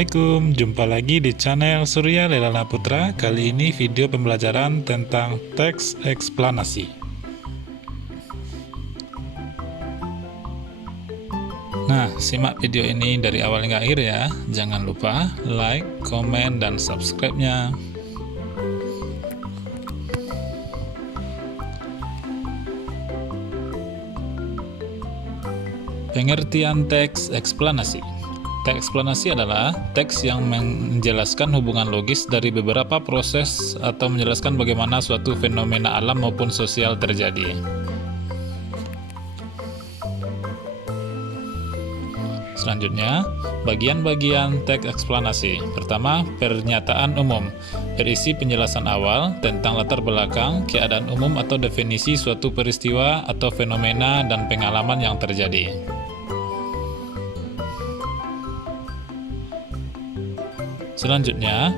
Assalamualaikum, jumpa lagi di channel Surya Lelana Putra. Kali ini video pembelajaran tentang teks eksplanasi. Nah, simak video ini dari awal hingga akhir ya. Jangan lupa like, komen, dan subscribe-nya. Pengertian teks eksplanasi. Teks eksplanasi adalah teks yang menjelaskan hubungan logis dari beberapa proses atau menjelaskan bagaimana suatu fenomena alam maupun sosial terjadi. Selanjutnya, bagian-bagian teks eksplanasi. Pertama, pernyataan umum. Berisi penjelasan awal tentang latar belakang, keadaan umum atau definisi suatu peristiwa atau fenomena dan pengalaman yang terjadi. Selanjutnya,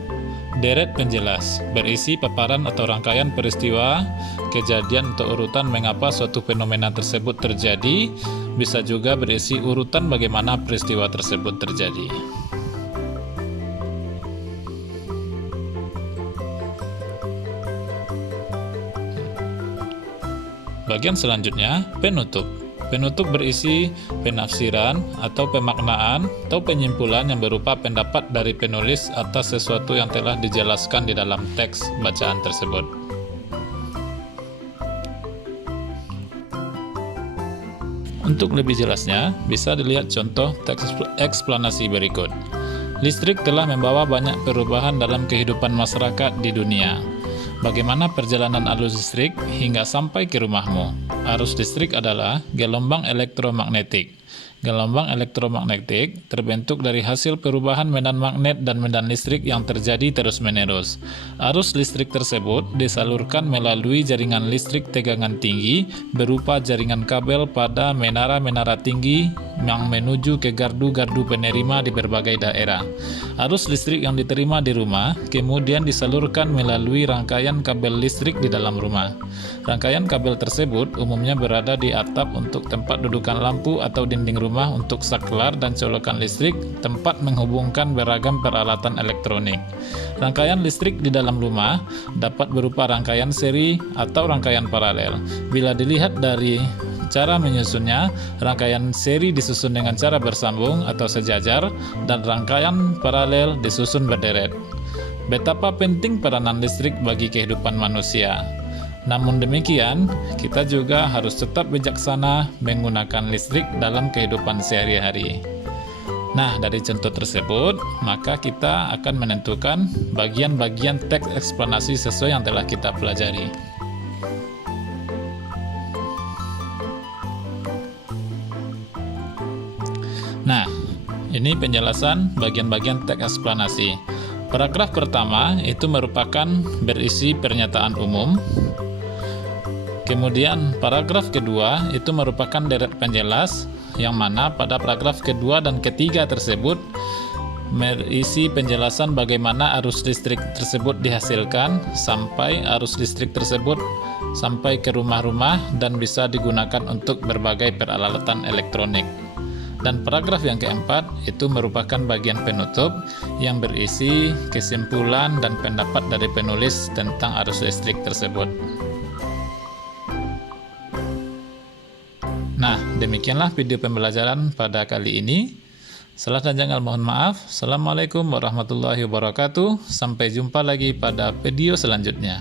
deret penjelas, berisi paparan atau rangkaian peristiwa, kejadian atau urutan mengapa suatu fenomena tersebut terjadi, bisa juga berisi urutan bagaimana peristiwa tersebut terjadi. Bagian selanjutnya, penutup. Penutup berisi penafsiran atau pemaknaan atau penyimpulan yang berupa pendapat dari penulis atas sesuatu yang telah dijelaskan di dalam teks bacaan tersebut. Untuk lebih jelasnya, bisa dilihat contoh teks eksplanasi berikut. Listrik telah membawa banyak perubahan dalam kehidupan masyarakat di dunia. Bagaimana perjalanan arus listrik hingga sampai ke rumahmu? Arus listrik adalah gelombang elektromagnetik. Gelombang elektromagnetik terbentuk dari hasil perubahan medan magnet dan medan listrik yang terjadi terus-menerus. Arus listrik tersebut disalurkan melalui jaringan listrik tegangan tinggi berupa jaringan kabel pada menara-menara tinggi yang menuju ke gardu-gardu penerima di berbagai daerah. Arus listrik yang diterima di rumah kemudian disalurkan melalui rangkaian kabel listrik di dalam rumah. Rangkaian kabel tersebut umumnya berada di atap untuk tempat dudukan lampu atau dinding rumah untuk saklar dan colokan listrik, tempat menghubungkan beragam peralatan elektronik. Rangkaian listrik di dalam rumah dapat berupa rangkaian seri atau rangkaian paralel. Bila dilihat dari cara menyusunnya, rangkaian seri disusun dengan cara bersambung atau sejajar, dan rangkaian paralel disusun berderet. Betapa penting peranan listrik bagi kehidupan manusia. Namun demikian, kita juga harus tetap bijaksana menggunakan listrik dalam kehidupan sehari-hari. Nah, dari contoh tersebut, maka kita akan menentukan bagian-bagian teks eksplanasi sesuai yang telah kita pelajari. Nah, ini penjelasan bagian-bagian teks eksplanasi. Paragraf pertama itu merupakan berisi pernyataan umum. Kemudian paragraf kedua itu merupakan deret penjelas, yang mana pada paragraf kedua dan ketiga tersebut berisi penjelasan bagaimana arus listrik tersebut dihasilkan sampai arus listrik tersebut sampai ke rumah-rumah dan bisa digunakan untuk berbagai peralatan elektronik. Dan paragraf yang keempat itu merupakan bagian penutup yang berisi kesimpulan dan pendapat dari penulis tentang arus listrik tersebut. Nah, demikianlah video pembelajaran pada kali ini. Salah dan janggal mohon maaf. Assalamualaikum warahmatullahi wabarakatuh. Sampai jumpa lagi pada video selanjutnya.